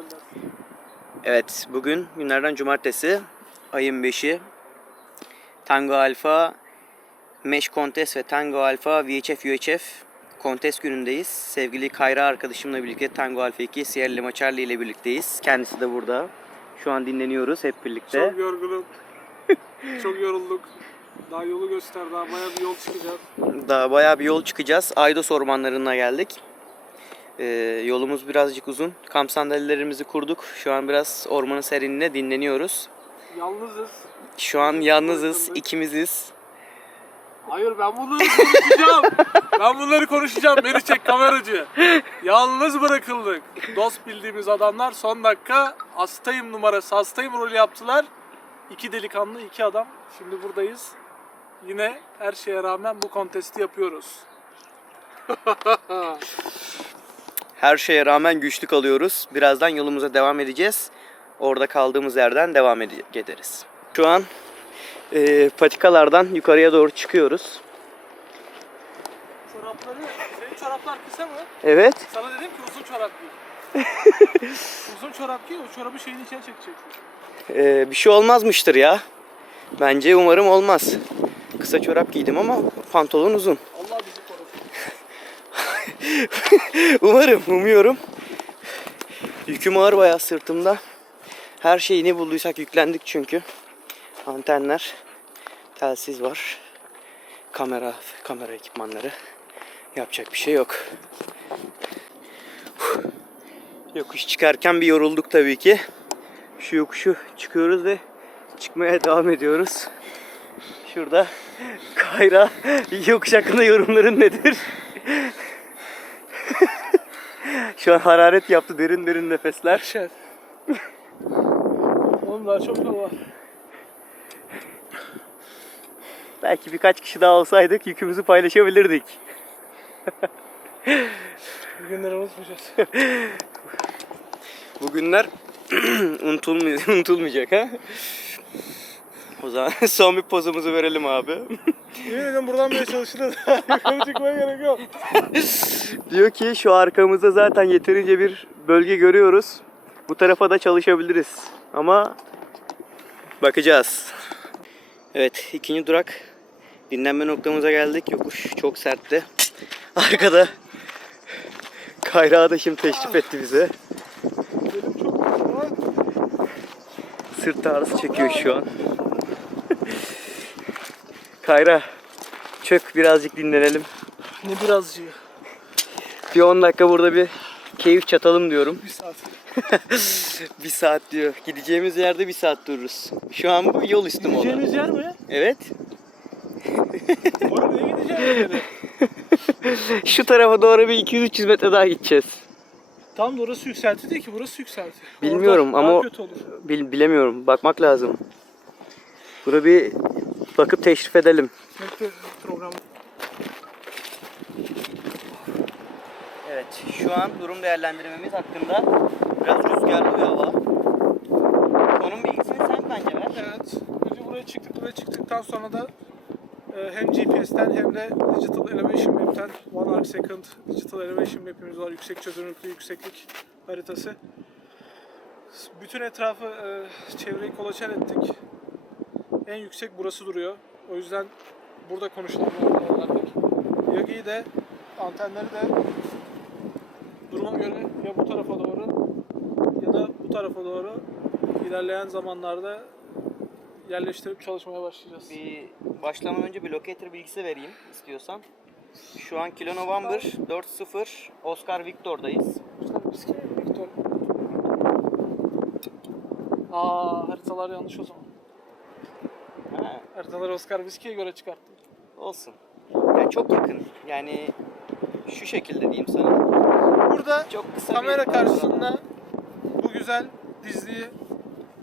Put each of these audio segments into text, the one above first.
gönder. Evet, bugün günlerden cumartesi, ayın 5'i. Tango Alfa, Mesh Contest ve Tango Alfa VHF UHF Contest günündeyiz. Sevgili Kayra arkadaşımla birlikte Tango Alfa 2 Sierra Lima Charlie ile birlikteyiz. Kendisi de burada. Şu an dinleniyoruz hep birlikte. Çok yorgunum. Çok yorulduk. Daha yolu göster. Daha bayağı bir yol çıkacağız. Daha bayağı bir yol çıkacağız. Aydos ormanlarına geldik. Yolumuz birazcık uzun. Kamp sandalyelerimizi kurduk. Şu an biraz ormanın serinliğinde dinleniyoruz. Yalnızız. Şu an yalnızız, ikimiziz. Hayır, ben bunları konuşacağım. Ben bunları konuşacağım. Beni çek kameracı. Yalnız bırakıldık. Dost bildiğimiz adamlar son dakika hastayım numarası, hastayım rolü yaptılar. 2 delikanlı, 2 adam. Şimdi buradayız. Yine her şeye rağmen bu kontesti yapıyoruz. Her şeye rağmen güçlü kalıyoruz. Birazdan yolumuza devam edeceğiz. Orada kaldığımız yerden devam ederiz. Şu an patikalardan yukarıya doğru çıkıyoruz. Çorapları, senin çoraplar kısa mı? Evet. Sana dedim ki uzun çorap giy. Uzun çorap giy, o çorabı şeyin içine çekeceksin. Bir şey olmazmıştır ya. Bence umarım olmaz. Kısa çorap giydim ama pantolon uzun. Allah bizi korusun. Umuyorum. Yüküm ağır bayağı sırtımda. Her şeyi ne bulduysak yüklendik çünkü. Antenler, telsiz var. Kamera ekipmanları. Yapacak bir şey yok. Yokuş çıkarken bir yorulduk tabii ki. Şu yokuşu çıkıyoruz ve çıkmaya devam ediyoruz. Şurada Kayra, yokuş hakkında yorumların nedir? Şu an hararet yaptı, derin nefesler. Şef. Oğlum daha çok yol var. Belki birkaç kişi daha olsaydık yükümüzü paylaşabilirdik. Bugünleri unutmayacağız. Bugünler unutulmayacak ha. O zaman son bir pozumuzu verelim abi. Yemin ederim buradan bile çalışırız. Yukarı çıkmaya gerek yok. Diyor ki şu arkamızda zaten yeterince bir bölge görüyoruz. Bu tarafa da çalışabiliriz. Ama bakacağız. Evet, ikinci durak. Dinlenme noktamıza geldik. Yokuş çok sertti. Arkada Kayra da şimdi teşrif etti bize. Benim çok ama Sırt ağrısı çekiyor şu an. Kayra, çök birazcık dinlenelim. ne birazcık. Bir 10 dakika burada bir keyif çatalım diyorum. Bir saat. 1 saat diyor. Gideceğimiz yerde 1 saat dururuz. Şu an bu yol üstü mola. Gideceğimiz yer mi? Evet. Oğlum neye gideceğimiz yere? Şu tarafa doğru bir 200-300 metre daha gideceğiz. Tam da orası yükselti değil ki, burası yükselti. Bilmiyorum Orada ama daha kötü olur. bilemiyorum. Bakmak lazım. Buraya bir bakıp teşrif edelim. Bekle programı. Evet, şu an durum değerlendirmemiz hakkında biraz rüzgarlı bir hava. Konum bilgisini sen bence ver. Evet. Önce buraya çıktıktan sonra da hem GPS'ten hem de Digital Elevation Map'ten One Arc Second Digital Elevation Map'imiz var. Yüksek çözünürlüklü yükseklik haritası. Bütün etrafı çevreyi kolaçan ettik. En yüksek burası duruyor. O yüzden burada konuşulanları verdik. Yagi'yi de antenleri de duruma göre ya bu tarafa doğru ya da bu tarafa doğru ilerleyen zamanlarda yerleştirip çalışmaya başlayacağız. Bir başlamadan önce bir locator bilgisi vereyim istiyorsan. Şu an Kilo November 40 Oscar Victor'dayız. Victor. Haritalar yanlış o zaman. Ha, Haritalar Oscar Whiskey'e göre çıkarttım. olsun. Yani çok yakın. Yani şu şekilde diyeyim sana. Burada Çok kısa kamera bir karşısında bu güzel dizliyi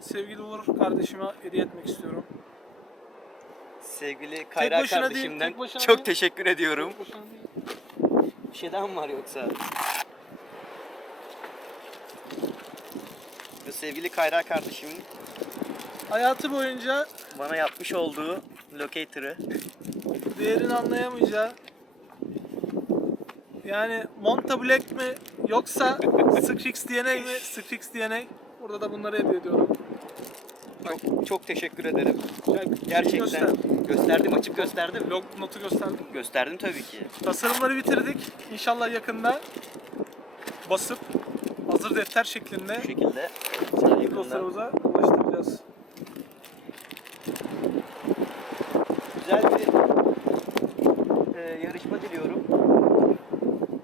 sevgili Uğur kardeşime hediye etmek istiyorum. Sevgili Kayra başına değil, kardeşimden tek başına çok değil. teşekkür ediyorum. Boşuna değil. Bir şey daha mı var yoksa? Bu sevgili Kayra kardeşimin Hayatı boyunca bana yapmış olduğu locator'ı. değerini anlayamayacağı, yani Monta Black mi yoksa Skrix DNA mi? Skrix DNA. Burada da bunları hediye ediyorum. Çok teşekkür ederim. Gerçekten. Gerçekten. Gösterdim, açıp gösterdim. Log notu gösterdim. Gösterdim tabii ki. Tasarımları bitirdik. İnşallah yakında basıp hazır defter şeklinde Bu şekilde. dostlarımıza ulaştıracağız. Güzel bir yarışma diliyorum.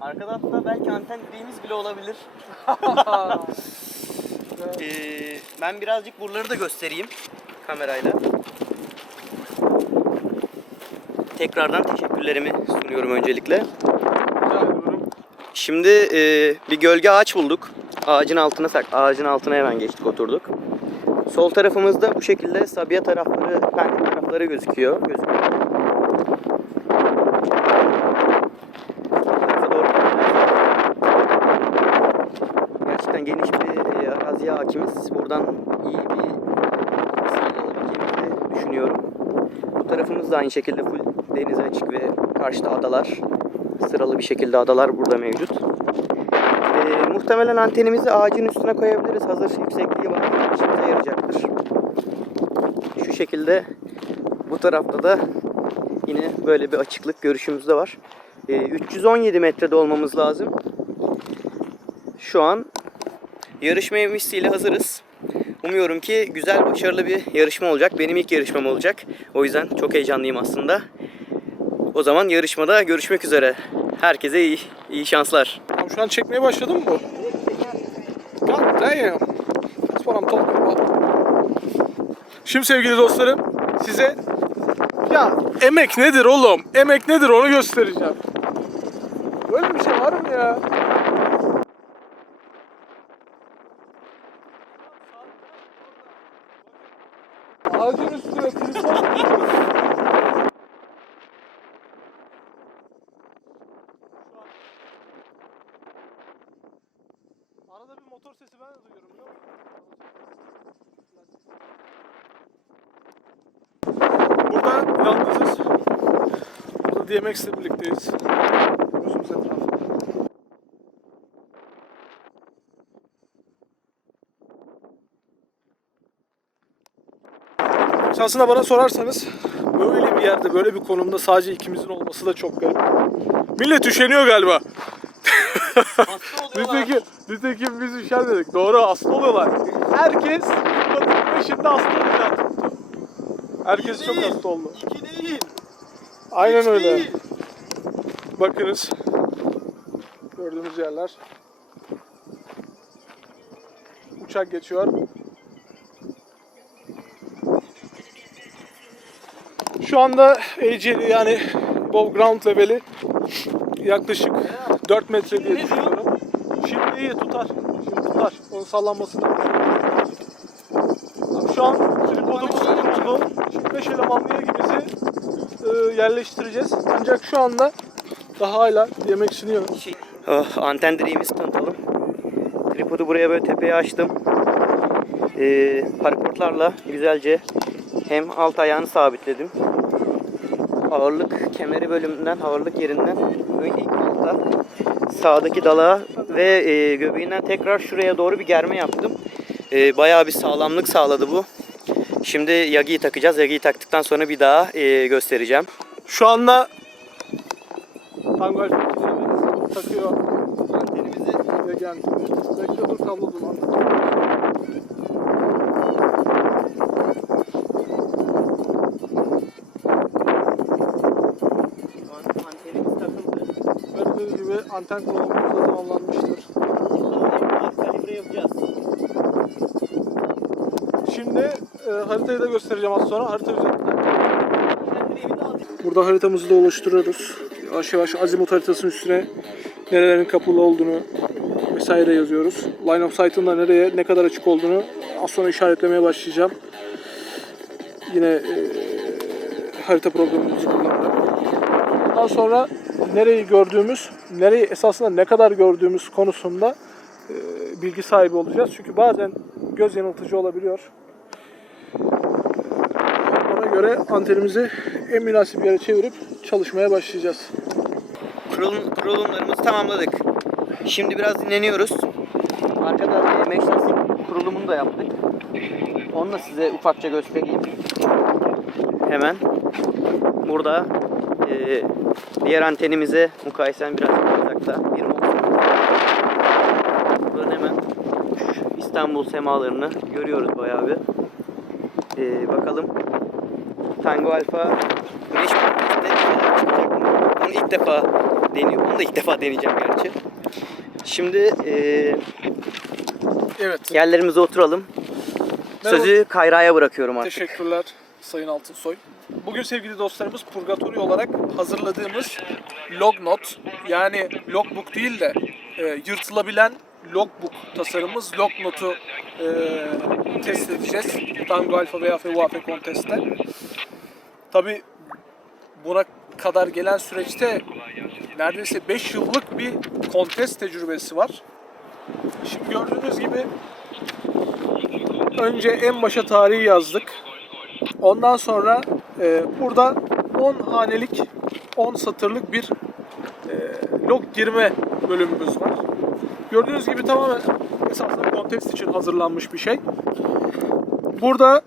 Arka tarafta belki anten direğimiz bile olabilir. Ben birazcık buraları da göstereyim kamerayla. Tekrardan teşekkürlerimi sunuyorum öncelikle. Rica ediyorum. Şimdi bir gölge ağaç bulduk. Ağacın altına hemen geçtik, oturduk. Sol tarafımızda bu şekilde Sabiha tarafları, Pendik tarafları gözüküyor. Tarafa doğru gerçekten geniş bir araziye hakimiz. Buradan iyi bir sinyal alabileceğimizi düşünüyorum. Bu tarafımız da aynı şekilde full denize açık ve karşıda adalar. Sıralı bir şekilde adalar burada mevcut. Muhtemelen antenimizi ağacın üstüne koyabiliriz. Hazır yüksekliği var. İşimize yarayacaktır. Şu şekilde bu tarafta da yine böyle bir açıklık görüşümüz de var. 317 metrede olmamız lazım. Şu an yarışma emisiyle hazırız. Umuyorum ki güzel, başarılı bir yarışma olacak. Benim ilk yarışmam olacak. O yüzden çok heyecanlıyım aslında. O zaman yarışmada görüşmek üzere. Herkese iyi şanslar. Tamam, şu an çekmeye başladın mı bu? God damn. That's what I'm talking about. Şimdi sevgili dostlarım, size ya emek nedir oğlum? Emek nedir onu göstereceğim. Böyle bir şey var mı ya? Ağacın üstüne tripod. Arada bir motor sesi ben de duyuyorum, biliyor musun? Burada yalnızız. Burada DMX ile birlikteyiz. Gözümüz etrafında. Aslında bana sorarsanız böyle bir yerde, böyle bir konumda sadece ikimizin olması da çok garip. Millet üşeniyor galiba. Nitekim biz üşenmedik. Doğru, hasta oluyorlar. Herkes şimdi hasta olacak. Herkes çok hasta oldu. İki değil. Aynen öyle. Bakınız. Gördüğümüz yerler. Uçak geçiyor. Şu anda AGL yani above ground leveli yaklaşık 4 metre diye düşünüyorum. Şimdi iyi tutar. Şimdi tutar. Onun sallanması da. Şu an tripodumuz kuruldu. Şimdi 5 elemanlı gibisi yerleştireceğiz. Ancak şu anda daha hala yemek siniyor. Anten direğimizi tanıtalım. Tripodu buraya böyle tepeye açtım. Parakortlarla güzelce hem alt ayağını sabitledim. Ağırlık kemeri bölümünden, ağırlık yerinden ilk altta sağdaki dalağa ve göbeğinden tekrar şuraya doğru bir germe yaptım. Bayağı bir sağlamlık sağladı bu. Şimdi yagiyi takacağız. Yagiyi taktıktan sonra bir daha göstereceğim. Şu anda Tango Alfa takıyor Antenimizi. yagi anteni. Bekle dur, kablo duman. Antenimiz takıldı. Gördüğünüz gibi anten kurulumumuz da tamamlanmıştır. Kalibre yapacağız. Şimdi haritayı da göstereceğim az sonra. Harita üzerinde. Burada haritamızı da oluşturuyoruz. Yavaş yavaş azimut haritasının üstüne nerelerin kapalı olduğunu vesaire yazıyoruz. Line of sight'ın da nereye ne kadar açık olduğunu az sonra işaretlemeye başlayacağım. Yine harita programımızı kullanarak. Ondan sonra nereyi gördüğümüz, nereyi esasında ne kadar gördüğümüz konusunda bilgi sahibi olacağız. Çünkü bazen göz yanıltıcı olabiliyor. Ona göre antenimizi en münasip yere çevirip çalışmaya başlayacağız. Kurulumlarımızı tamamladık. Şimdi biraz dinleniyoruz. Arkada mesh lastik kurulumunu da yaptık. Onu da size ufakça göstereyim. Hemen. Burada diğer antenimize mukayesen biraz uzakta bir nokta. Buradan hemen İstanbul semalarını görüyoruz bayağı bir. Bakalım Tango Alfa Güneş Kontesi'nde neler çıkacak mı? Onu ilk defa deniyorum. Onu da ilk defa deneyeceğim gerçi. Şimdi Evet. yerlerimize oturalım. Sözü Kayra'ya bırakıyorum artık. Teşekkürler Sayın Altınsoy. Bugün sevgili dostlarımız Purgatory olarak hazırladığımız Lognote, yani logbook değil de yırtılabilen logbook tasarımımız Lognote'u test edeceğiz. Tango Alfa veya FUAF Contest'te. Tabi buna kadar gelen süreçte neredeyse 5 yıllık bir kontest tecrübesi var. Şimdi gördüğünüz gibi önce en başa tarihi yazdık. Ondan sonra burada 10 hanelik, 10 satırlık bir log girme bölümümüz var. Gördüğünüz gibi tamamen esasında kontest için hazırlanmış bir şey. Burada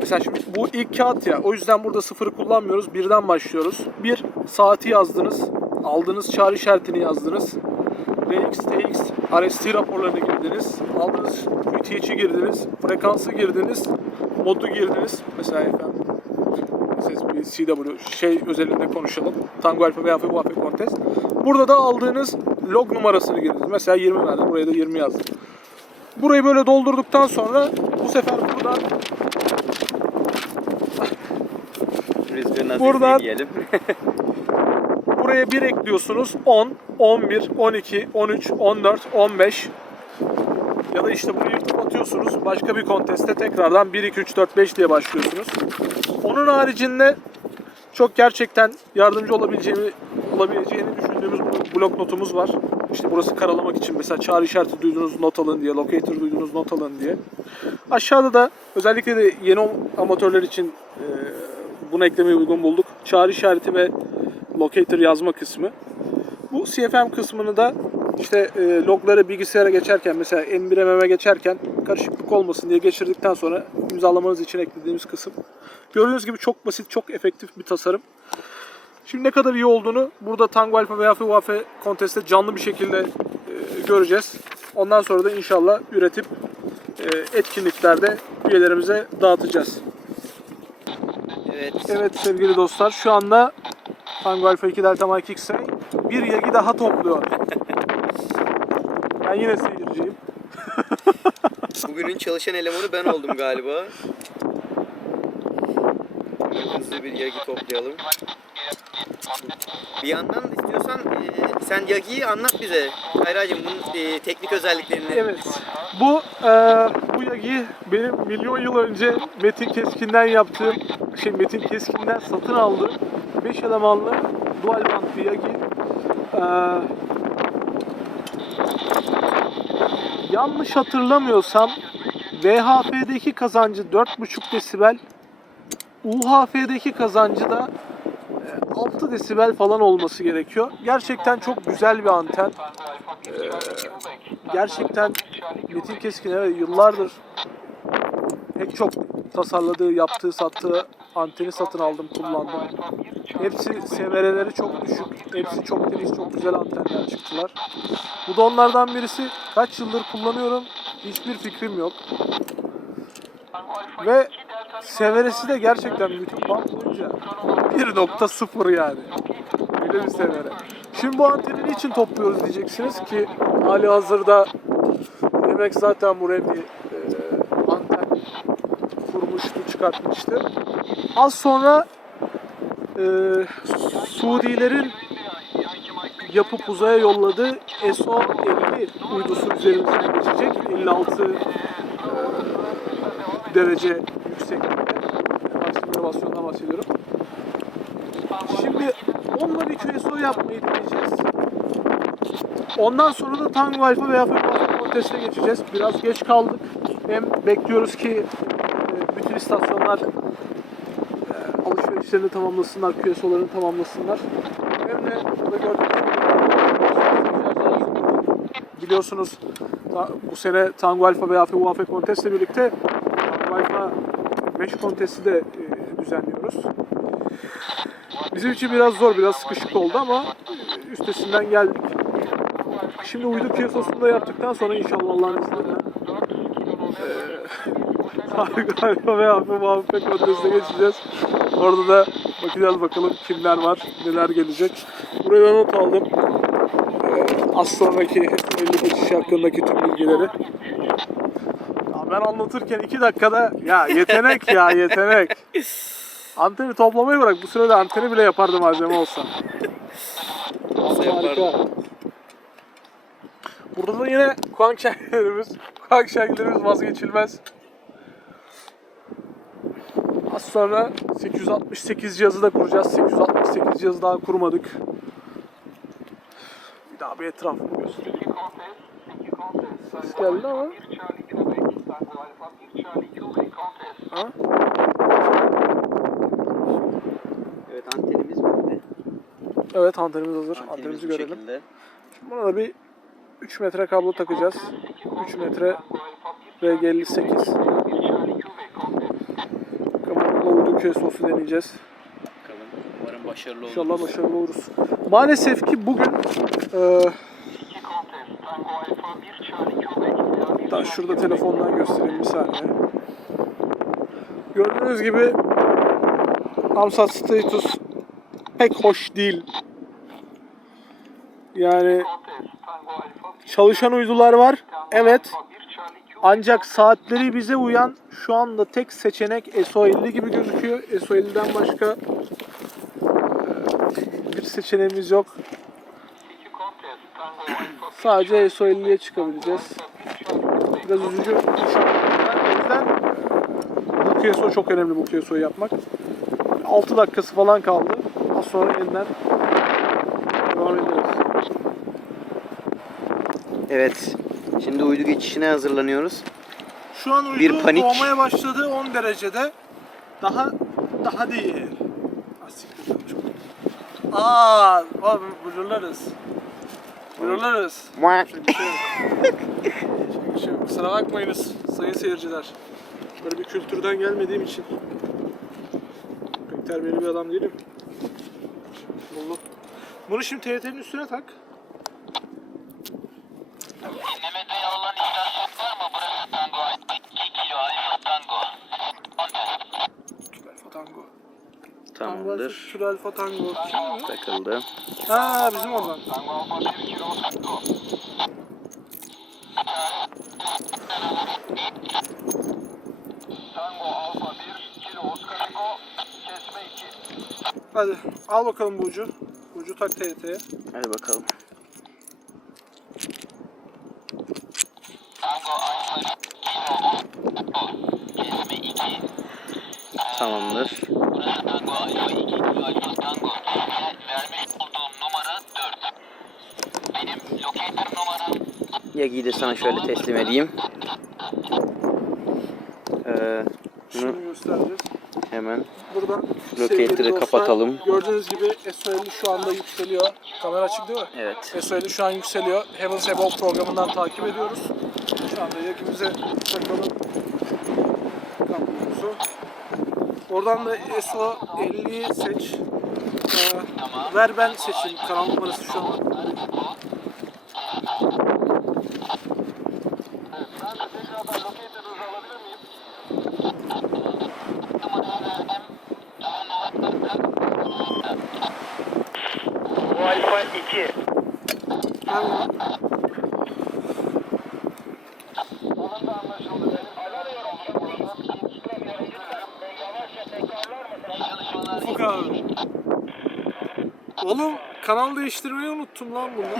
mesela şimdi bu ilk kağıt ya, o yüzden burada sıfırı kullanmıyoruz. Birden başlıyoruz. Bir, saati yazdınız. Aldığınız çağrı işaretini yazdınız. RX, TX, RST raporlarını girdiniz. Aldığınız QTH'i girdiniz. Frekansı girdiniz. Modu girdiniz. Mesela efendim SSB, CW özelinde konuşalım. Tango Alfa veya FUAF Contest. Burada da aldığınız log numarasını girdiniz. Mesela 20 verdim. Buraya da 20 yazdım. Burayı böyle doldurduktan sonra bu sefer buradan diyelim. buraya 1 ekliyorsunuz. 10, 11, 12, 13, 14, 15 ya da işte bunu yırtıp atıyorsunuz. Başka bir konteste tekrardan 1, 2, 3, 4, 5 diye başlıyorsunuz. Onun haricinde çok gerçekten yardımcı olabileceğini düşündüğümüz blok notumuz var. İşte burası karalamak için mesela çağrı işareti duyduğunuz not alın diye, locator duyduğunuz not alın diye. Aşağıda da özellikle de yeni amatörler için bunu eklemeyi uygun bulduk. Çağrı işareti ve locator yazma kısmı. Bu CFM kısmını da işte logları bilgisayara geçerken, mesela M1MM'e geçerken karışıklık olmasın diye geçirdikten sonra imzalamanız için eklediğimiz kısım. Gördüğünüz gibi çok basit, çok efektif bir tasarım. Şimdi ne kadar iyi olduğunu burada Tango Alfa veya FUAF Contest'te canlı bir şekilde göreceğiz. Ondan sonra da inşallah üretip etkinliklerde üyelerimize dağıtacağız. Evet sevgili dostlar, şu anda Tango Alfa 2 Delta Mike X-Ray bir yagi daha topluyor. Ben yine seyirciyim. Bugünün çalışan elemanı ben oldum galiba. Hızlı bir yagi toplayalım. Bir yandan istiyorsan sen yagiyi anlat bize. Kayra'cığım bunun teknik özelliklerini. Evet. Bu yagi benim milyon yıl önce Metin Keskin'den satın aldığım 5 elemanlı dual band bir yagi. Yanlış hatırlamıyorsam VHF'deki kazancı 4,5 desibel, UHF'deki kazancı da 6 desibel falan olması gerekiyor. Gerçekten çok güzel bir anten. Gerçekten Metin Keskin yıllardır pek çok tasarladığı, yaptığı, sattığı anteni satın aldım, kullandım. Hepsi severeleri çok düşük. Hepsi çok temiz, çok güzel antenler çıktılar. Bu da onlardan birisi. Kaç yıldır kullanıyorum, hiçbir fikrim yok. Ve severesi de gerçekten bütün band boyunca 1.0 yani. Öyle bir severe. Şimdi bu anteni niçin topluyoruz diyeceksiniz ki hali hazırda Yemek zaten buraya bir anten kurmuştu, çıkartmıştı. Az sonra Suudilerin yapıp uzaya yolladığı SO-50 uydusu üzerinden geçecek. 56 derece yükseklikte. Maksimum elevasyondan bahsediyorum. Şimdi onunla bir QSO yapmayı deneyeceğiz. Ondan sonra da Tango Alfa veya FUAF Contest'e geçeceğiz. Biraz geç kaldık. Hem bekliyoruz ki bütün istasyonlar alışverişlerini tamamlasınlar, QSO'larını tamamlasınlar. Hem de burada gördüğünüz gibi Biliyorsunuz bu sene Tango Alfa ve UAF Contest ile birlikte Tango Alfa Mesh Contest'i de düzenliyoruz. Bizim için biraz zor, biraz sıkışık oldu ama üstesinden geldik. Şimdi uydu piyasasını da yaptıktan sonra inşallah Allah'ın izniyle Tango ve UAF Contest'e geçeceğiz. Orada da bakacağız bakalım kimler var, neler gelecek. Buraya not aldım. Az sonraki 50 geçiş hakkındaki tüm bilgileri. Ya ben anlatırken 2 dakikada ya yetenek ya yetenek. Anteni toplamayı bırak. Bu sırada anteni bile yapardı malzeme olsa. Harika. Burada da yine Kuang şarkılarımız vazgeçilmez. Az sonra 868 cihazı da kuracağız. 868 cihazı daha kurmadık. Bir daha bir etrafını göstereyim. Ses geldi ama. Ha? Evet, antenimiz bitti. Evet, antenimiz hazır. Antenimizi görelim. Şekilde. Şimdi buna da bir 3 metre kablo takacağız. 3 metre RG58. Kablonun uydu QSO'su deneyeceğiz. Bakalım. Umarım başarılı olur. İnşallah başarılı oluruz. Maalesef ki bugün hatta şurada telefondan göstereyim bir saniye. Gördüğünüz gibi Amsat status pek hoş değil. Yani çalışan uydular var. Evet. Ancak saatleri bize uyan şu anda tek seçenek SO50 gibi gözüküyor. SO50'den başka bir seçeneğimiz yok. Sadece SO50'ye çıkabileceğiz. Biraz üzücü. O yüzden bu QSO çok önemli, bu QSO'yu yapmak. 6 dakikası falan kaldı. Az sonra yeniden devam ederiz. Evet. Şimdi uydu geçişine hazırlanıyoruz. Şu an uydu Bir panik. doğmaya başladı 10 derecede. Daha değil. Blurlarız. Blurlarız. Kusura bakmayınız sayın seyirciler. Böyle bir kültürden gelmediğim için pek terbiyeli bir adam değilim. Bunu şimdi TRT'nin üstüne tak. Dinlemede olan istasyon var mı? Burası Tango 2 kilo Alfa Tango. Alfa Tango. Tamamdır. Tango Alfa Tango. Takıldı. Ha bizim oradan. Tango Alfa 1 kilo Tango. Tango Alfa 1 kilo Oscar Ego. Kesme 2. Hadi al bakalım bu ucu. Ucu tak TRT'ye. Hadi bakalım. Tango Alfa 1 kilo Kesme 2. Tamamdır. Burası Tango Alfa 2 kilo Alfa Tango. Size vermiş olduğum numara 4. Benim locator numaram. Yagi'yi de sana şöyle teslim edeyim. Bunu Şunu göstereceğiz. hemen Buradan Locator'ı sevgili dostlar, kapatalım. Gördüğünüz gibi SO50 şu anda yükseliyor. Kamera açık değil mi? Evet. SO50 şu an yükseliyor. Heavens Above programından takip ediyoruz. Şu anda yakimize takalım kablomuzu. Oradan da SO50'yi seç. Ver ben seçeyim. Kanal numarası şu an. Bu Alfa 2. Hemen. Ufuk abi. Oğlum kanal değiştirmeyi unuttum lan bunda.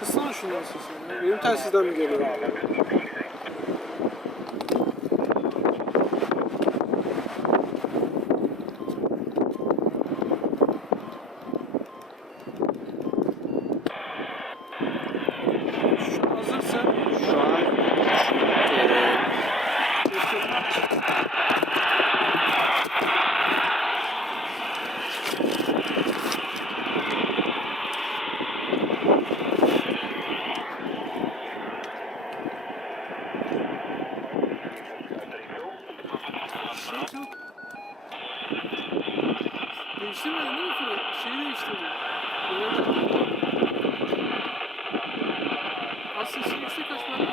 Kıssana şunu sesini. Benim telsizden mi geliyor? Şu hazırsa Şu an Değiştirmedin değil mi Fırat? Şeyi değiştirdin. Az sesi yüksek aç ben.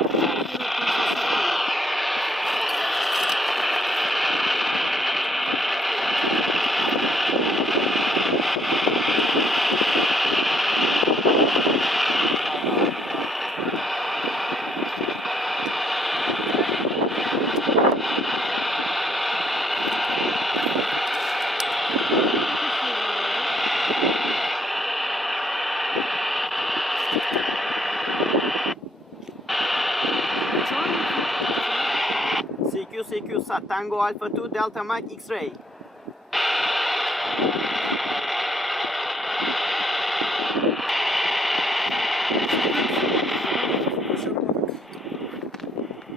CQ Tango Alpha 2 Delta Mike X-Ray.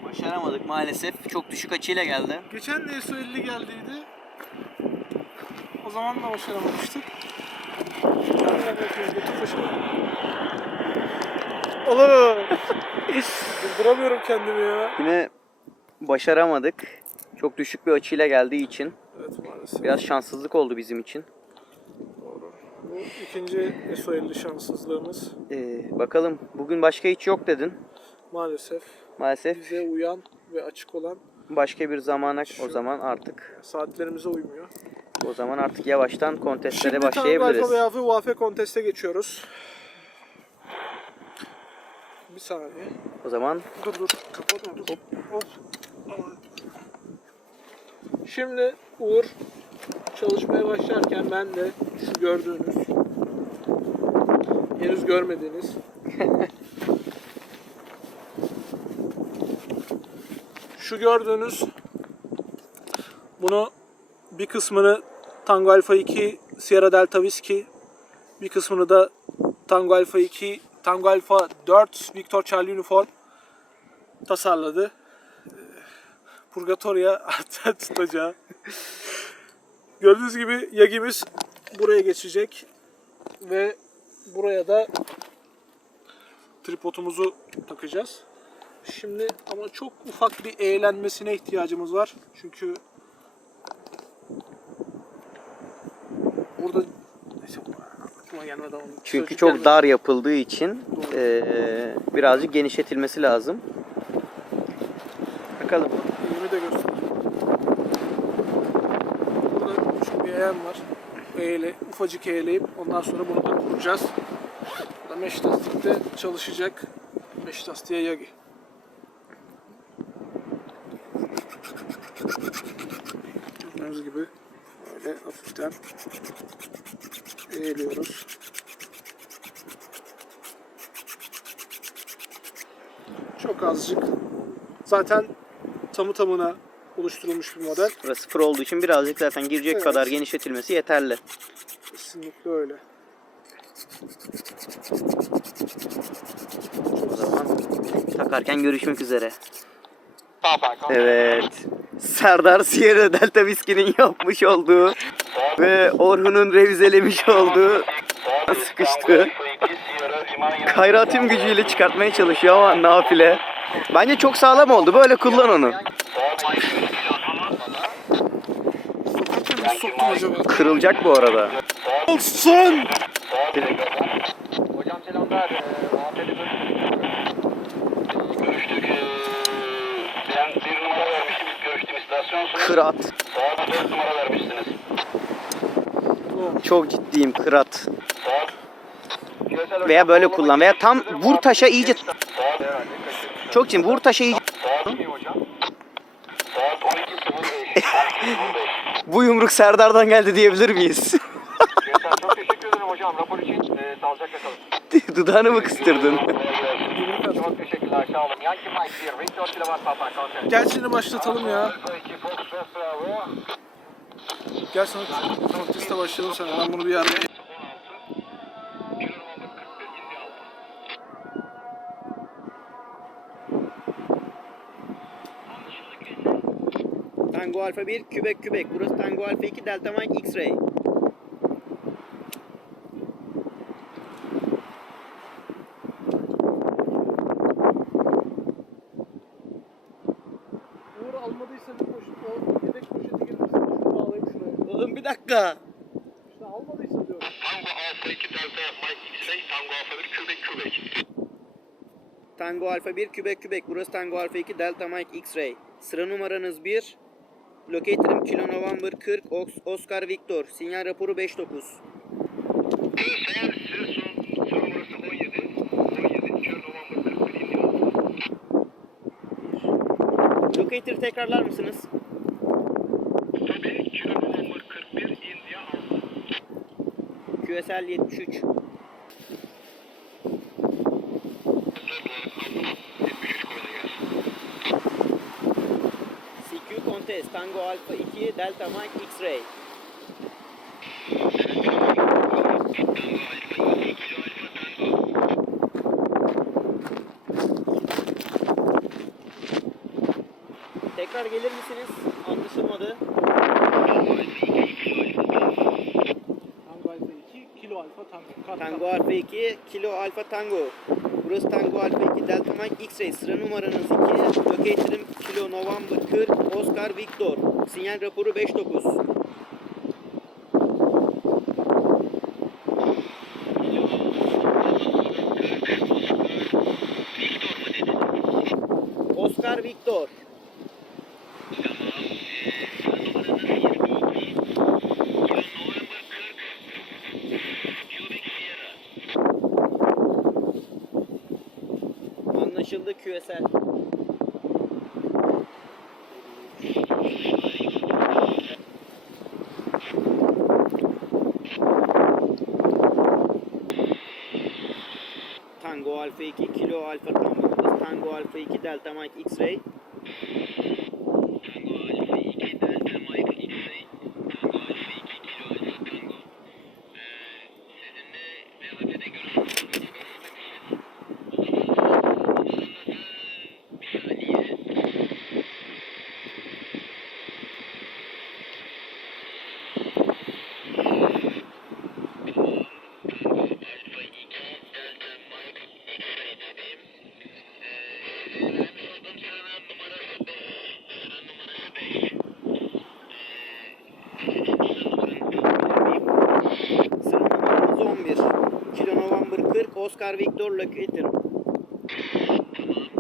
Başaramadık maalesef. Çok düşük açıyla geldi. Geçen de SO50 geldiydi. O zaman da başaramamıştık. Kendine bakıyoruz. Götür başına. Oğlum. Durduramıyorum kendimi ya. Yine başaramadık. Çok düşük bir açıyla geldiği için. Evet maalesef. Biraz şanssızlık oldu bizim için. Doğru. Bu ikinci SO50 şanssızlığımız. Bakalım bugün başka hiç yok dedin. Maalesef. Maalesef Bize uyan ve açık olan başka bir zamana o zaman artık saatlerimize uymuyor. yavaştan kontestlere Şimdi başlayabiliriz. Tango Alfa veya UAF konteste geçiyoruz. Bir saniye. O zaman Dur kapatma dur. Hop. Şimdi Uğur çalışmaya başlarken ben de şu gördüğünüz henüz görmediğiniz şu gördüğünüz bunu bir kısmını Tango Alfa 2 Sierra Delta Whiskey, bir kısmını da Tango Alfa 2 Tango Alfa 4 Victor Charlie Uniform tasarladı. Purgatoria arter tutacağı. Gördüğünüz gibi yagimiz buraya geçecek ve buraya da tripodumuzu takacağız. Şimdi ama çok ufak bir eğlenmesine ihtiyacımız var. Çünkü burada neyse aklıma gelmedi ama çünkü sözcük çok gelmedi. dar yapıldığı için birazcık genişletilmesi lazım. Bakalım. Elimi de göstereyim. Burada küçük bir eğen var. Ufacık eğleyip ondan sonra bunu da kuracağız. Bu da mesh lastikte çalışacak. Mesh lastiğe yagi. Gördüğünüz gibi böyle hafiften eğiliyoruz. Çok azıcık. Zaten tamı tamına oluşturulmuş bir model. Burası sıfır olduğu için birazcık zaten girecek Evet. kadar genişletilmesi yeterli. Kesinlikle öyle. O zaman takarken görüşmek üzere. Papa, Evet. Serdar Sierra Delta Whiskey'nin yapmış olduğu ve Orhun'un revizelemiş olduğu sıkıştı. Kayra tüm gücüyle çıkartmaya çalışıyor ama nafile. Bence çok sağlam oldu. Böyle kullan onu. Sokarken nasıl soktum acaba? Kırılacak bu arada. Olsun! Hocam selamlar. Görüştük. Ben bir numara vermiştim. İlk görüştüğüm istasyon sonra Kırat. saat 4 numara vermişsiniz. Çok ciddiyim kırat. Saat Veya böyle kullan. Veya tam vur taşa iyice. saat herhalde Çok ciddiyim. Vur taşa iyice. saat iyi hocam. Saat 12.05. Bu yumruk Serdar'dan geldi diyebilir miyiz? Gençler çok teşekkür ederim hocam. Rapor için sağlıcakla kalın. Dudağını mı kıstırdın? Çok teşekkürler. Sağ olun. Yankee Mike 1. Victor Kilowatt Papa Contact. Gel seni başlatalım ya. Gel sana konteste başlayalım sana. Ben bunu bir araya... Tango Alfa 1, Quebec. Burası Tango Alfa 2, Delta Mike X-Ray. Uğur almadıysa bir poşet, o yedek poşeti getirsin. Şunu bağlayayım şuraya. Oğlum bir dakika. İşte al Tango Alfa 2 Delta Mike X-Ray, Tango Alfa 1 Quebec Quebec. Tango Alfa 1 Quebec Quebec. Burası Tango Alfa 2 Delta Mike X-Ray. Sıra numaranız 1. Locator'ım Kilo November 40 Oscar Victor. Sinyal raporu 59. Seher size son sıra numarası 17. 17 Kilo November 41 India. Locator'ı tekrarlar mısınız? Tabii Kilo November 41 India Alfa. QSL 73. CQ Contest Tango Alfa 2 Delta Mike X-Ray. Tekrar gelir misiniz? Anlaşılmadı. Tango Alfa 2 Kilo Alfa Tango. Tango Alfa 2 Kilo Alfa Tango. Burası Tango Alfa 2 Delta Mike X-Ray. Sıra numaranız 2. Locator'ım Kilo November 40 Oscar Victor. Sinyal raporu 59. Oscar Victor. Anlaşıldı QSL. Tango Alfa 2 Kilo Alfa Tango. Burası Tango Alfa 2 Delta Mike X-Ray. Tango Alfa 2 Delta Mike X-Ray, Tango Alfa 2 Kilo Alfa Tango. Sizinle VHP'de görüşmek istemişiz. O zaman numaranızı bir saniye. Tango Alfa 2 Delta Mike X-Ray dedim. Vermiş olduğum sıra numarası 5. Sıra numarası 5. Sıra numaranız 11. Kilo November 40 Oscar Victor Locator. Tamam.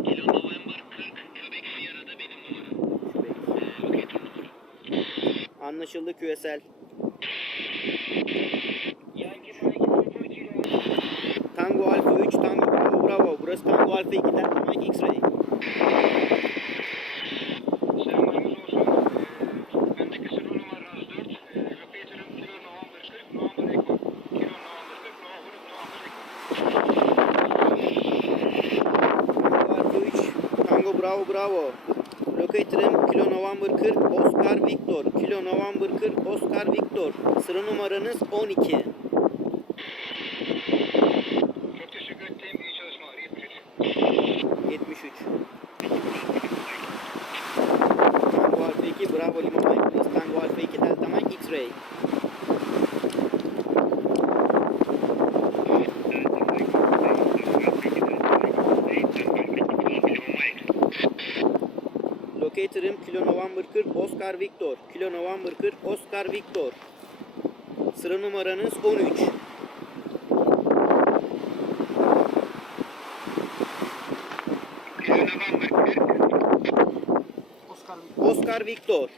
Kilo November 40 Quebec Sierra'da benim numaram. Locator numaram. Anlaşıldı QSL. Tango Alfa 3 Tango Bravo Bravo. Burası Tango Alfa 2 Delta Mike X-Ray. Selamlarımız olsun. Bendeki sıra numaranız 4. Locator'ım Kilo November 40 November Echo. Kilo November 40 November Echo. Tango Alfa 3 Tango Bravo Bravo. Locator'ım Kilo November 40 Oscar Victor. Kilo November 40 Oscar Victor. Sıra numaranız 12. Çok teşekkür ettiğim iyi çalışmalar. 73. 73. Tango Alfa 2 Bravo Lima Mike. Burası Tango Alfa 2 Delta Mike X-Ray. Locator'ım Kilo November 40 Oscar Victor. Kilo November 40 Oscar Victor. Sıra numaranız 13. Kilo November 40. Oscar Oscar Victor.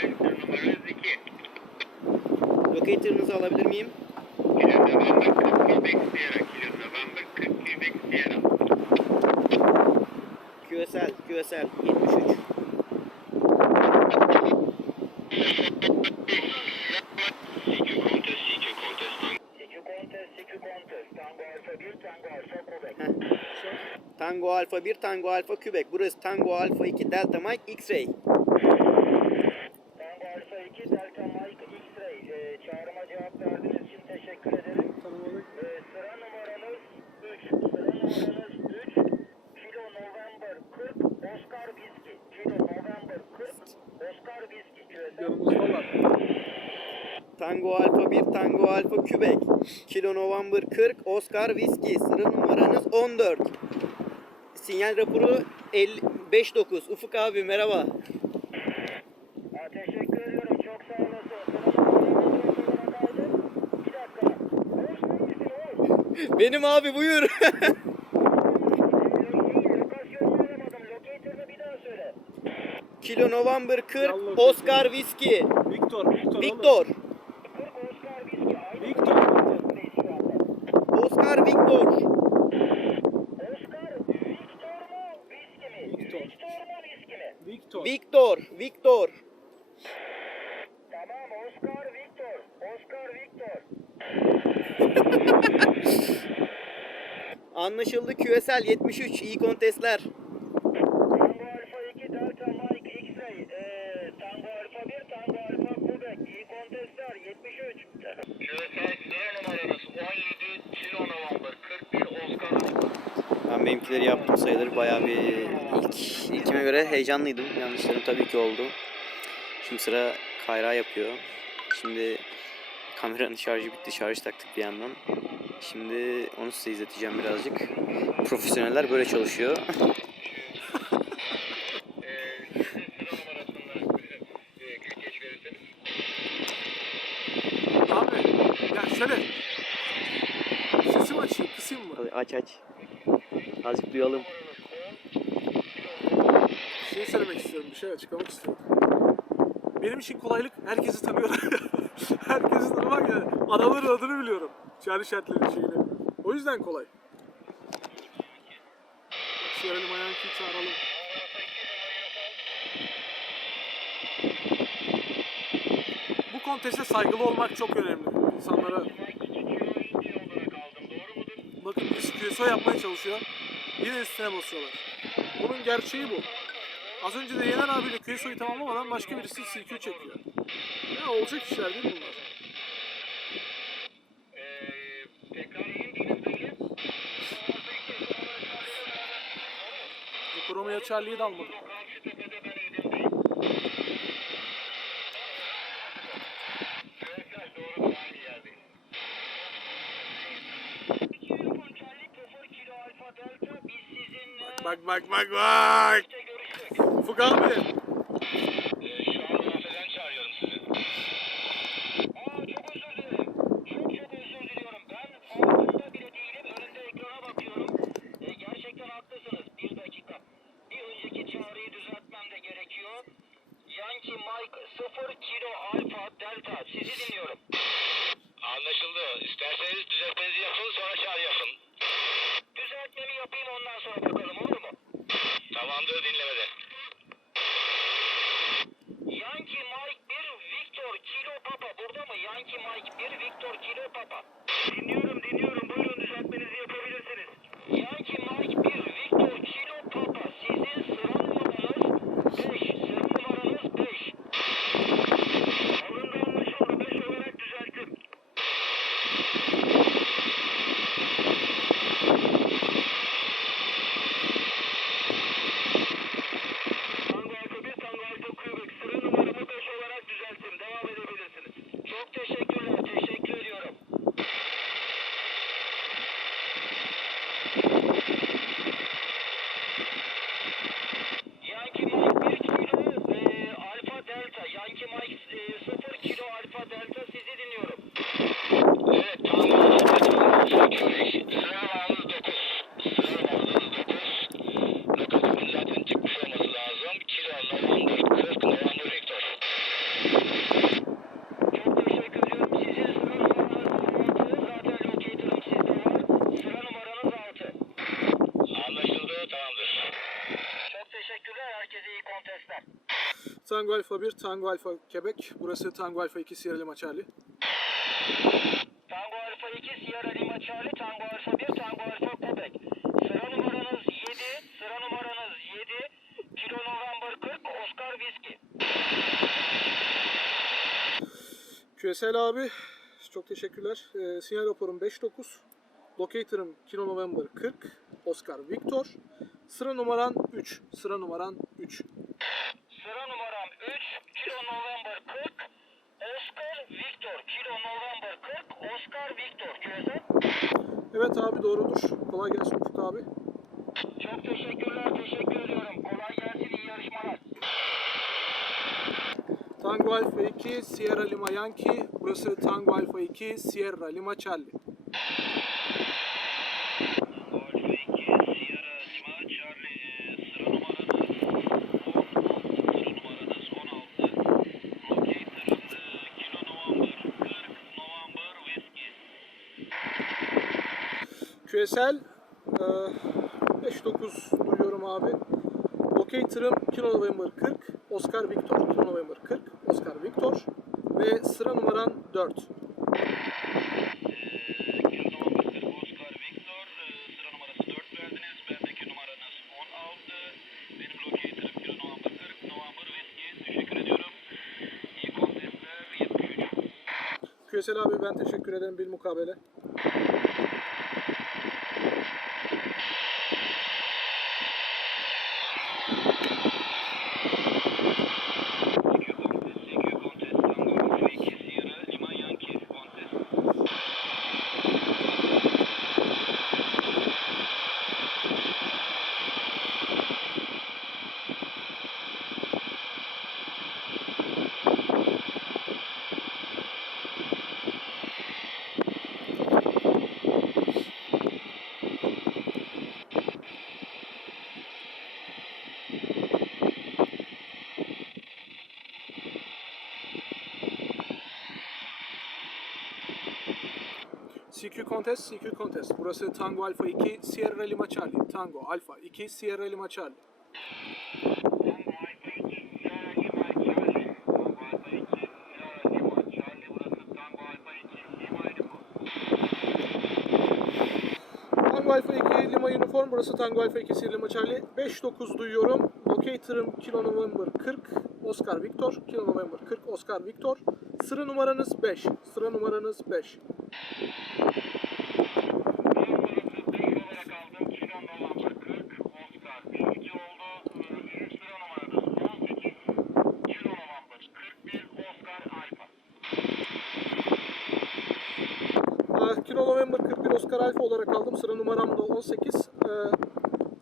Sen numaranız 2. Locator'ınızı alabilir miyim? Kilo November 40 Quebec Sierra. Kilo November 40 Quebec Sierra. QSL 73. CQ Contest, CQ Contest. Tango Alfa 1, Tango Alfa Quebec. Tango Alfa 1 Tango Alfa Quebec. Burası Tango Alfa 2 Delta Mike X-Ray. Tango Alfa 2, Delta Mike X-Ray. Çağrıma cevap verdiğiniz için teşekkür ederim. tanımadık. Sıra numaranız 3. Sıra numaranız 3. Kilo November 40, Oscar Whiskey. Kilo November 40, Oscar Whiskey. Yanımızdalar. Tango Alfa 1 Tango Alfa Quebec. Kilo November 40 Oscar Whiskey. Sıra numaranız 14. Sinyal raporu 59. Ufuk abi merhaba. Teşekkür ediyorum. Çok sağ olasın. Sıra numaranız Benim abi buyur. Lokasyonunu aramadım. Locator'ını bir daha söyle. Kilo November 40 Yallah, Oscar Whiskey. Victor. Victor. 40 Oscar Whiskey. Aynı Victor. lokasyondayız şu anda. Oscar Victor. Oscar Victor mu? Whiskey mi? Victor. Victor mu? Whiskey mi? Victor. Victor. Victor. Tamam Oscar Victor. Oscar Victor. Anlaşıldı QSL 73 iyi kontestler. Tango Alfa 2 Delta Mike X-Ray. Tango Alfa 1 Tango Alfa Quebec. İyi kontestler 73. QSL sıra numaranız 17 Kilo November 41 Oscar. Ben benimkileri yaptım sayılır. Bayağı bir ilkime göre heyecanlıydım. Yanlışlarım tabii ki oldu. Şimdi sıra Kayra yapıyor. Şimdi kameranın şarjı bitti. Şarj taktık bir yandan. Şimdi onu size izleteceğim birazcık. Profesyoneller böyle çalışıyor. Sizin sıra numarasından geç verirseniz. Abi ya şöyle. Sesimi açayım, kısayım mı? Aç. Azıcık duyalım. Bir şey söylemek istiyorum, bir şey açıklamak istiyorum. Benim için kolaylık herkesi tanıyorum. Herkesi tanımak yani. Adamların adını biliyorum. Çağrı şartların şeyini. O yüzden kolay. Sierra Mayanki'yi çağıralım. Bu konteste saygılı olmak çok önemli. İnsanlara bakın birisi QSO yapmaya çalışıyor. Yine üstüne basıyorlar. Bunun gerçeği bu. Az önce de Yener abiyle QSO'yu tamamlamadan başka birisi CQ çekiyor. Ya olacak işler değil bunlar. Tekrar indiğiniz belli. Bu Romeo Charlie'yi de almadım. Karşı tepede ben eğitimdeyim. QSL doğru aynı yerdeyiz. Kilo Alfa Delta biz sizinle Bak. görüştük. Ufuk abi. Şu an kafeden çağırıyorum sizi. Çok özür dilerim. Çok özür diliyorum. Ben farkında bile değilim. Önümde ekrana bakıyorum. Gerçekten haklısınız. Bir dakika. Bir önceki çağrıyı düzeltmem de gerekiyor. Yankee Mike 0 Kilo Alfa Delta. Sizi dinliyorum. Anlaşıldı. İsterseniz düzeltmenizi yapın sonra çağrı yapın. Düzeltmemi yapayım ondan sonra bakalım olur mu? Tamamdır dinlemede. Yankee Mike 1 Victor Kilo Papa. Burada mı? Yankee Mike 1 Victor Kilo Papa. Dinliyorum. Buyurun düzeltmenizi yapabilirsiniz. Yankee Mike 1 Victor Kilo Papa. Sizin sıra numaranız 5. Sıra numaranız 5. Alında anlaşıldı. 5 olarak düzelttim. Tango Alfa 1 Tango Alfa Quebec. Sıra numaramı 5 olarak düzelttim. Devam edebilirsiniz. Çok teşekkürler. Teşekkür ediyorum. Yankee Mike 1 kilo Alfa Delta. Yankee Mike 0 kilo Alfa Delta sizi dinliyorum. Evet tamam. Sıra numaranız 9. Sıra numaranız 9. Lokasyon zaten çıkmış olması lazım. Kilo November 40 November Victor. Çok teşekkür ediyorum. Sizin sıra numaranız 6. Zaten locator'ım sizde var. Sıra numaranız 6. Anlaşıldı tamamdır. Çok teşekkürler. Herkese iyi kontestler. Tango Alfa 1, Tango Alfa Quebec. Burası Tango Alfa 2, Sierra Lima Charlie. Tango Alfa 2 Sierra Lima Charlie. Tango Alfa 1 Tango Alfa Quebec. Sıra numaranız 7. Sıra numaranız 7. Kilo November 40 Oscar Whiskey. QSL abi. Çok teşekkürler. Sinyal raporum 5-9. Locator'ım Kilo November 40. Oscar Victor. Sıra numaran 3. Sıra numaram 3. Kilo November 40 Oscar Victor. Kilo November 40 Oscar Victor. QSL. Evet abi doğrudur. Kolay gelsin Ufuk abi. Çok teşekkürler. Teşekkür ediyorum. Kolay gelsin. İyi yarışmalar. Tango Alfa 2, Sierra Lima Yankee. Burası Tango Alfa 2, Sierra Lima Charlie. QSL 5-9 duyuyorum abi. Locator'ım Kilo November 40, Oscar Victor. Kilo November 40, Oscar Victor. Ve sıra numaran 4. Kilo November 40 Oscar Victor. Sıra numarası 4 verdiniz. Bendeki numaranız 16. Benim locator'ım Kilo November 40, November Whiskey. Teşekkür ediyorum. İyi kontestler. 73. QSL abi ben teşekkür ederim bilmukabele. CQ Contest. Burası Tango Alpha 2, Sierra Lima Charlie. Tango Alpha 2, Sierra Lima Charlie. Tango Alpha 2 Lima Uniform. Burası Tango Alpha 2 Sierra Lima Charlie. 5-9 duyuyorum. Locator'ım Kilo November 40, Oscar Victor. Kilo November 40, Oscar Victor. Sıra numaranız 5. Sıra numaranız 5. Kilo November 41 Oscar Alpha olarak aldım. Sıra numaram da 18.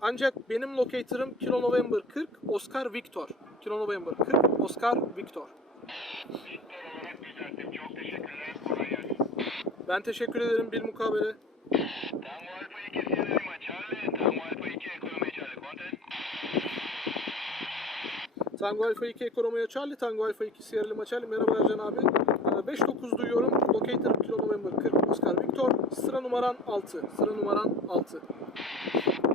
Ancak benim locator'ım Kilo November 40 Oscar Victor. Kilo November 40 Oscar Victor. Ben teşekkür ederim bilmukabele. Tango Alpha 2 Sierra Lima Charlie. Tango Alpha 2 Ekonomi Charlie. Contest. Tango Alpha 2 Ekonomiya Charlie, Tango Alpha 2 Sierra Lima Charlie. Merhaba Ercan abi. 5-9 duyuyorum. Locator'ım Kilo November 40 Oscar Victor. Sıra numaran 6. Sıra numaran 6.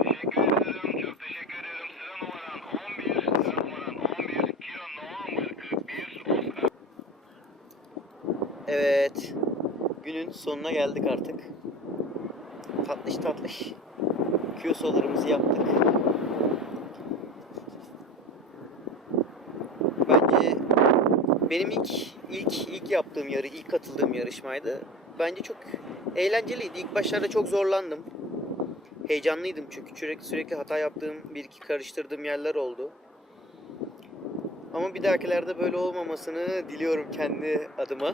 Teşekkür ederim. Çok teşekkür ederim. Sıra numaran 11. Sıra numaran 11. Kilo November 41 Oscar. Evet. Günün sonuna geldik artık. Tatlış tatlış QSO'larımızı yaptık. Bence benim ilk yaptığım ilk katıldığım yarışmaydı. Bence çok eğlenceliydi. İlk başlarda çok zorlandım. Heyecanlıydım çünkü sürekli hata yaptığım, bir iki karıştırdığım yerler oldu. Ama bir dahakilerde böyle olmamasını diliyorum kendi adıma.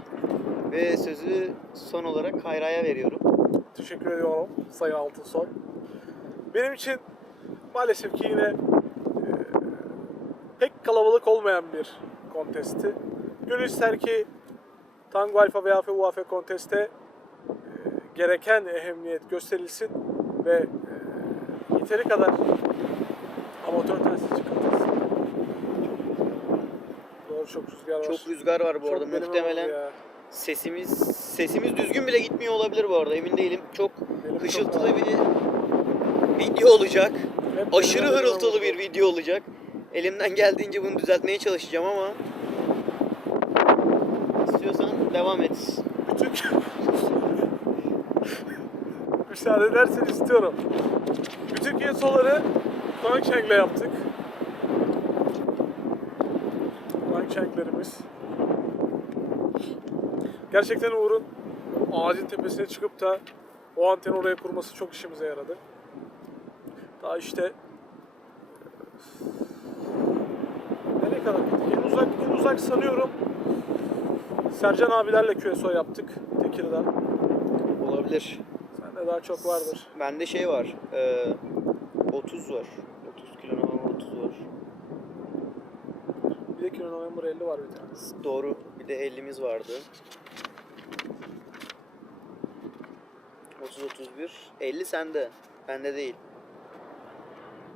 Ve sözü son olarak Kayra'ya veriyorum. Teşekkür ediyorum Sayın Altınsoy. Benim için maalesef ki yine pek kalabalık olmayan bir kontesti. Gönül ister ki Tango Alpha veya UAF konteste gereken ehemmiyet gösterilsin ve yeteri kadar amatör tensizci katılsın. Doğru, çok rüzgar var. Çok rüzgar var bu Çok arada. benim Muhtemelen oldu ya. sesimiz düzgün bile gitmiyor olabilir bu arada. Emin değilim. Çok Benim hışıltılı çok bir video olacak. Hep Aşırı benim hırıltılı oldu. bir video olacak. Elimden geldiğince bunu düzeltmeye çalışacağım ama istiyorsan devam et. Bütün müsaade edersen istiyorum. Bütün kesoları Guangcheng'le yaptık. Guangcheng'lerimiz. Gerçekten Uğur'un ağacın tepesine çıkıp da o anteni oraya kurması çok işimize yaradı. Daha işte nereye kadar gittik? En uzak sanıyorum Sercan abilerle QSO yaptık Tekirdağ. Olabilir. Sende daha çok vardır. Bende şey var. 30 var. 30 kilo November 30 var. Bir de Kilo November 50 var bir tane. Doğru. Bir de 50'miz vardı. 30-31. 50 sende. Bende değil.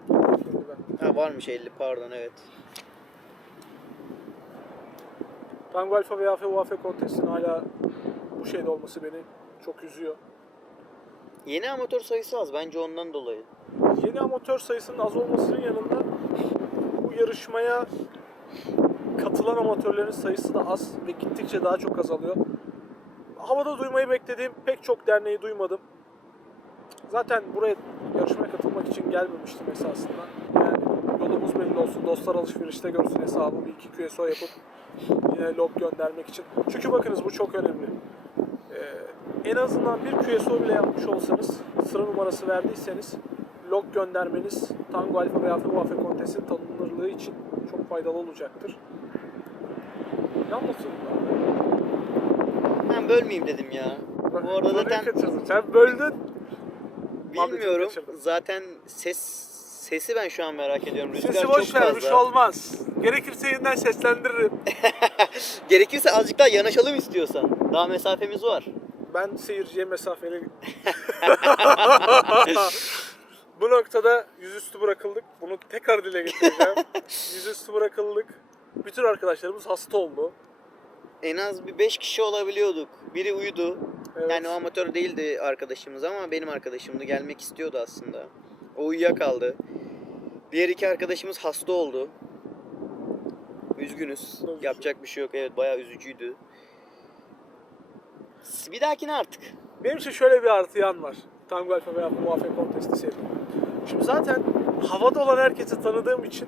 Şimdi ben. Ha varmış 50 pardon evet. Tango Alpha veya UAF kontestin hala bu şeyde olması beni çok üzüyor. Yeni amatör sayısı az bence ondan dolayı. Yeni amatör sayısının az olmasının yanında bu yarışmaya katılan amatörlerin sayısı da az ve gittikçe daha çok azalıyor. Havada duymayı beklediğim pek çok derneği duymadım. Zaten buraya yarışmaya katılmak için gelmemiştim esasında. Yani yolumuz belli olsun, dostlar alışverişte görsün hesabı, bir iki QSO yapıp yine log göndermek için. Çünkü bakınız bu çok önemli. En azından bir QSO bile yapmış olsanız, sıra numarası verdiyseniz log göndermeniz Tango Alfa veya FUAF Contest'in tanınırlığı için çok faydalı olacaktır. Ne anlatıyordum Ben bölmeyeyim dedim ya. Bu arada Konuyu zaten kaçırdın. Sen böldün. bilmiyorum. kaçırdım. Zaten sesi ben şu an merak ediyorum. Rüzgar Sesi çok boş ver, bir şey fazla. olmaz. Gerekirse yeniden seslendiririm. Gerekirse azıcık daha yanaşalım istiyorsan. Daha mesafemiz var. Ben seyirciye mesafeli... Bu noktada yüzüstü bırakıldık. Bunu tekrar dile getireceğim. Yüzüstü bırakıldık. Bütün arkadaşlarımız hasta oldu. En az bir 5 kişi olabiliyorduk. Biri uyudu. Evet. Yani o amatör değildi arkadaşımız ama benim arkadaşımdı. Gelmek istiyordu aslında. O uyuyakaldı. Diğer iki arkadaşımız hasta oldu. Üzgünüz. Üzücü. Yapacak bir şey yok. Evet, bayağı üzücüydü. Bir dahakine artık. Benim için şöyle bir artı yan var. Tango Alfa veya FUAF Contest'i sevdim. Şimdi zaten havada olan herkesi tanıdığım için,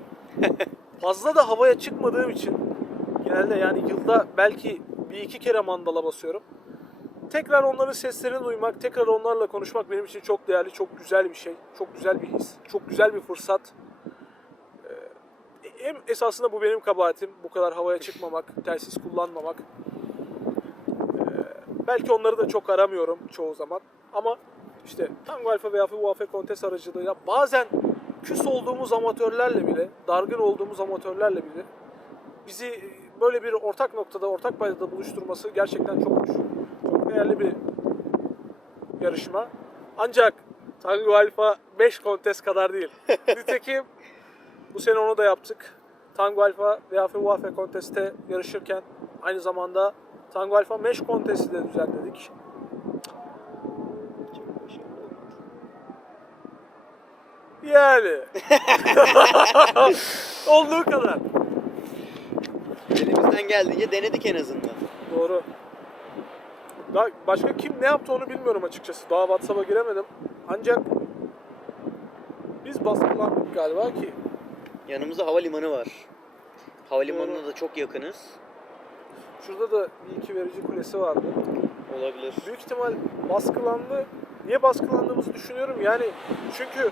fazla da havaya çıkmadığım için, genelde yani yılda belki bir iki kere mandala basıyorum. Tekrar onların seslerini duymak, tekrar onlarla konuşmak benim için çok değerli, çok güzel bir şey. Çok güzel bir his, çok güzel bir fırsat. Hem esasında bu benim kabahatim. Bu kadar havaya çıkmamak, telsiz kullanmamak. Belki onları da çok aramıyorum çoğu zaman. Ama işte Tango Alfa veya FUAF Contest aracılığıyla bazen küs olduğumuz amatörlerle bile, dargın olduğumuz amatörlerle bile bizi böyle bir ortak noktada, ortak paydada buluşturması gerçekten çok hoş. Çok değerli bir yarışma. Ancak Tango Alfa 5 Contest kadar değil. Nitekim bu sene onu da yaptık. Tango Alfa veya FUAF Contest'te yarışırken aynı zamanda Tango Alfa Mesh Contest'i de düzenledik. Yani. Olduğu kadar. Elimizden geldiğince denedik en azından. Doğru. Daha başka kim ne yaptı onu bilmiyorum açıkçası. Daha WhatsApp'a giremedim. Ancak biz baskılandık galiba ki. Yanımızda havalimanı var. Havalimanına da çok yakınız. Şurada da bir iki verici kulesi vardı. Olabilir. Büyük ihtimal baskılandı. Niye baskılandığımızı düşünüyorum. Yani çünkü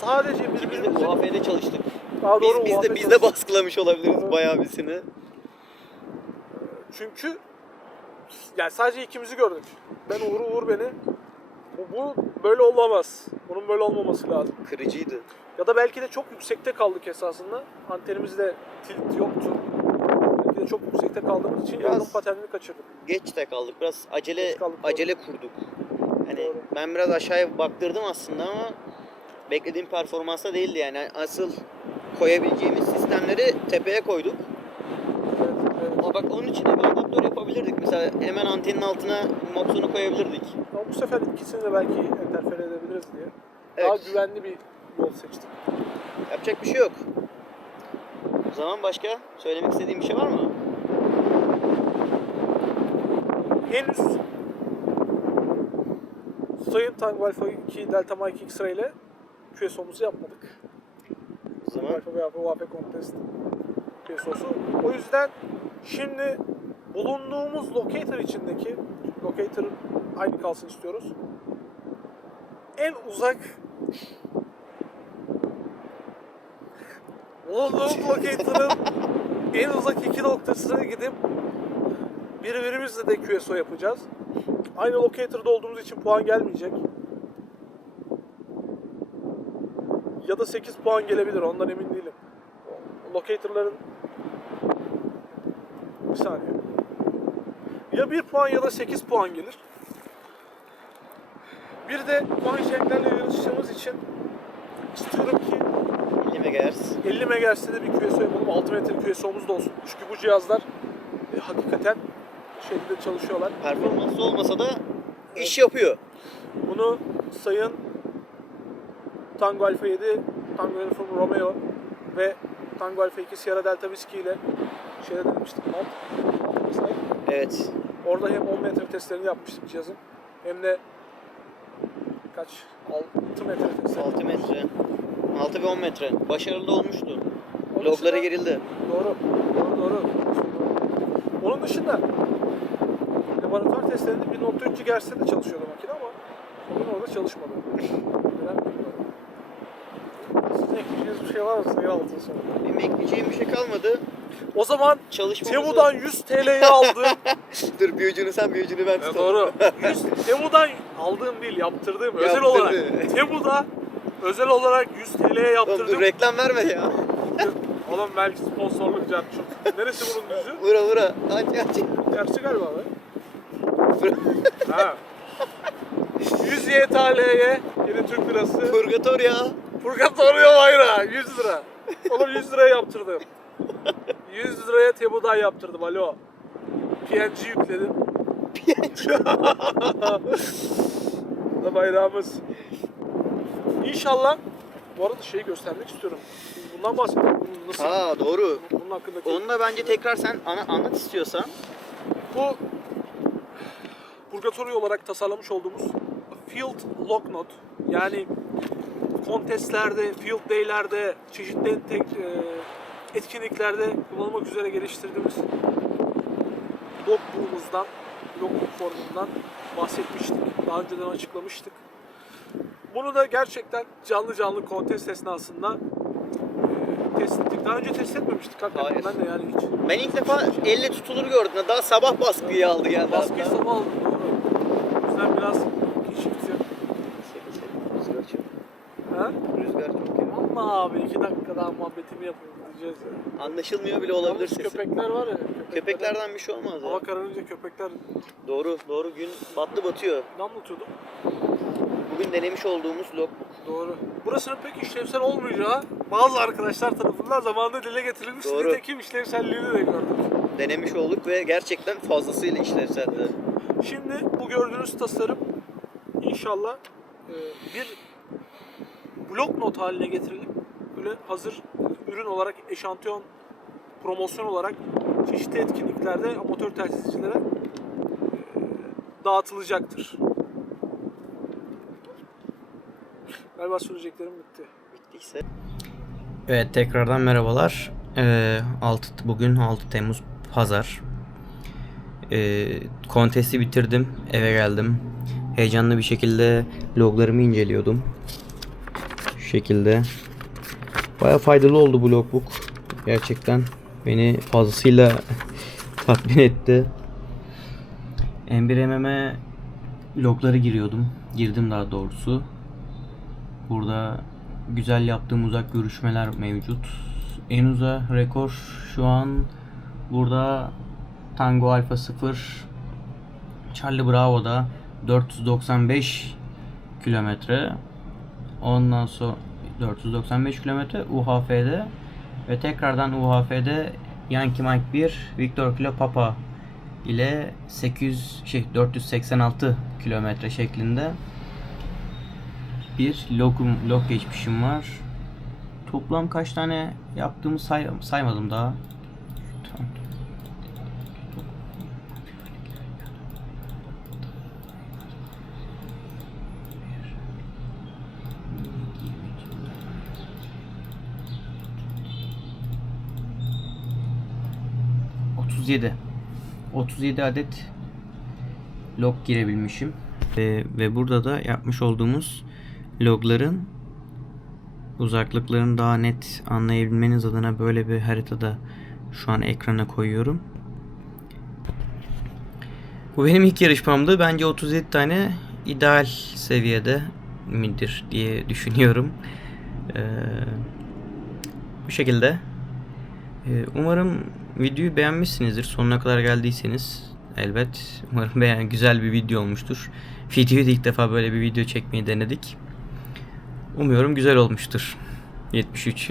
sadece Ki biz de birbirimizi... UAF'de çalıştık. Daha doğru, Biz UAF de çalıştık. baskılamış olabiliriz Evet. bayağı birisini. Çünkü yani sadece ikimizi gördük. Ben Uğur beni. Bu böyle olamaz. Bunun böyle olmaması lazım. Kırıcıydı. Ya da belki de çok yüksekte kaldık esasında. Antenimizde tilt yoktu. Belki de çok yüksekte kaldığımız için Biraz- yardım paternini kaçırdık. Geç de kaldık. Biraz acele Geç kaldık, doğru. acele kurduk. Hani Doğru. ben biraz aşağıya baktırdım aslında ama beklediğim performansta değildi yani. Asıl koyabileceğimiz sistemleri tepeye koyduk. Evet, evet. Ama bak onun için de bir adaptör yapabilirdik. Mesela hemen antenin altına moksonu koyabilirdik. Ama bu sefer ikisini de belki enterfere edebiliriz diye. Daha Evet. güvenli bir yol seçtik. Yapacak bir şey yok. O zaman başka söylemek istediğim bir şey var mı? Henüz Sayın Tango Alfa 2 Delta Mike X-Ray ile QSO'muzu yapmadık. O zaman Alfa veya UAF Contest QSO'su. O yüzden şimdi bulunduğumuz locator içindeki, locator aynı kalsın istiyoruz. En uzak bulunduğumuz locator'ın en uzak iki noktasına gidip birbirimizle de QSO yapacağız. Aynı locator'da olduğumuz için puan gelmeyecek. Ya da 8 puan gelebilir, ondan emin değilim. Locator'ların bir saniye. Ya 1 puan ya da 8 puan gelir. Bir de puan şeklerle yarıştığımız için istiyorum ki 50 MHz. 50 MHz'de de bir QSO yapalım. 6 metre QSO'muz da olsun. Çünkü bu cihazlar hakikaten şeyde çalışıyorlar. Performanslı olmasa da iş yapıyor. Bunu Sayın Tango Alfa 7, Tango Alfa Romeo ve Tango Alfa 2 Sierra Delta Whiskey ile şeyde denemiştik. Evet. Orada hem 10 metre testlerini yapmıştık cihazın hem de kaç? 6 metre testlerini. 6 metre. 6 ve 10 metre. Başarılı olmuştu. Onun Loglara dışında- girildi. Doğru. Onun dışında laboratuvar testlerinde 1.3 GHz'de de çalışıyordu makine ama bugün orada çalışmadı. Neden bilmiyorum. Sizin ekleyeceğiniz bir şey var mı Sayın Altın sonra? Benim ekleyeceğim bir şey kalmadı. O zaman Çalışmamızı... Temu'dan 100 TL'ye aldığım Dur bir ucunu sen bir ucunu ben tutalım. doğru. 100 Temu'dan aldığım değil yaptırdığım özel Yaptırdı. olarak. Temu'da özel olarak 100 TL'ye Oğlum yaptırdım. dur reklam verme ya. Oğlum belki sponsorluk cartçuk. Neresi bunun düzü? Vura. Aç. Gerçi galiba be. Ha. 100 YTL'ye yine Türk lirası. Purgator ya. Purgatorio bayrağı 100 lira. Oğlum 100 liraya yaptırdım. 100 liraya Temu'dan yaptırdım alo. PNG yükledim. Bu da bayrağımız. İnşallah bu arada şeyi göstermek istiyorum. Bundan bahsediyorum. Bunun nasıl? Ha doğru. Bunun hakkındaki Onu da bence tekrar sen anlat istiyorsan. bu Purgatorio olarak tasarlamış olduğumuz Field Lock Knot, yani kontestlerde, field day'lerde, çeşitli etkinliklerde kullanılmak üzere geliştirdiğimiz logbook'umuzdan, logbook formundan bahsetmiştik. Daha önceden açıklamıştık. Bunu da gerçekten canlı kontest esnasında test ettik. Daha önce test etmemiştik hakikaten. Hayır. Ben de yani hiç. Ben ilk defa elle tutulur gördüm. Daha sabah baskıyı aldı geldi. Baskıyı hatta. sabah aldım doğru. O yüzden biraz keşifti. Rüzgar çok. Ha? Rüzgar çok ya. Ama abi 2 dakika daha muhabbetimi yapayım diyeceğiz ya. Anlaşılmıyor bile olabilir Yalnız sesi. köpekler var ya. Köpeklerden bir şey olmaz ya. Hava kararınca köpekler Doğru gün batıyor. ne anlatıyordum? Bugün denemiş olduğumuz logbook. Doğru. Burasının pek işlevsel olmayacağı bazı arkadaşlar tarafından zamanında dile getirilmiş. Doğru. Nitekim işlevselliğini de gördük. Denemiş olduk ve gerçekten fazlasıyla işlevseldi. Şimdi bu gördüğünüz tasarım inşallah bir blok not haline getirilip böyle hazır ürün olarak eşantiyon promosyon olarak çeşitli etkinliklerde amatör telsizcilere dağıtılacaktır. Galiba söyleyeceklerim bitti. Bittiyse. Evet tekrardan merhabalar. Bugün 6 Temmuz Pazar. Kontesti bitirdim. Eve geldim. Heyecanlı bir şekilde loglarımı inceliyordum. Şu şekilde. Baya faydalı oldu bu logbook. Gerçekten beni fazlasıyla tatmin etti. M1MM'e logları girdim daha doğrusu. Burada güzel yaptığım uzak görüşmeler mevcut. En uza rekor şu an burada Tango Alfa 0 Charlie Bravo'da 495 kilometre. Ondan sonra 495 kilometre UHF'de ve tekrardan UHF'de Yankee Mike 1 Victor Kilo Papa ile 486 kilometre şeklinde bir log geçmişim var. Toplam kaç tane yaptığımı saymadım daha. ...37 adet log girebilmişim. Ve burada da yapmış olduğumuz logların uzaklıklarını daha net anlayabilmeniz adına böyle bir haritada şu an ekrana koyuyorum. Bu benim ilk yarışmamdı. Bence 37 tane ideal seviyede midir diye düşünüyorum. Bu şekilde. Umarım videoyu beğenmişsinizdir. Sonuna kadar geldiyseniz elbet. Umarım güzel bir video olmuştur. Videoyu da ilk defa böyle bir video çekmeyi denedik. Umuyorum güzel olmuştur. 73.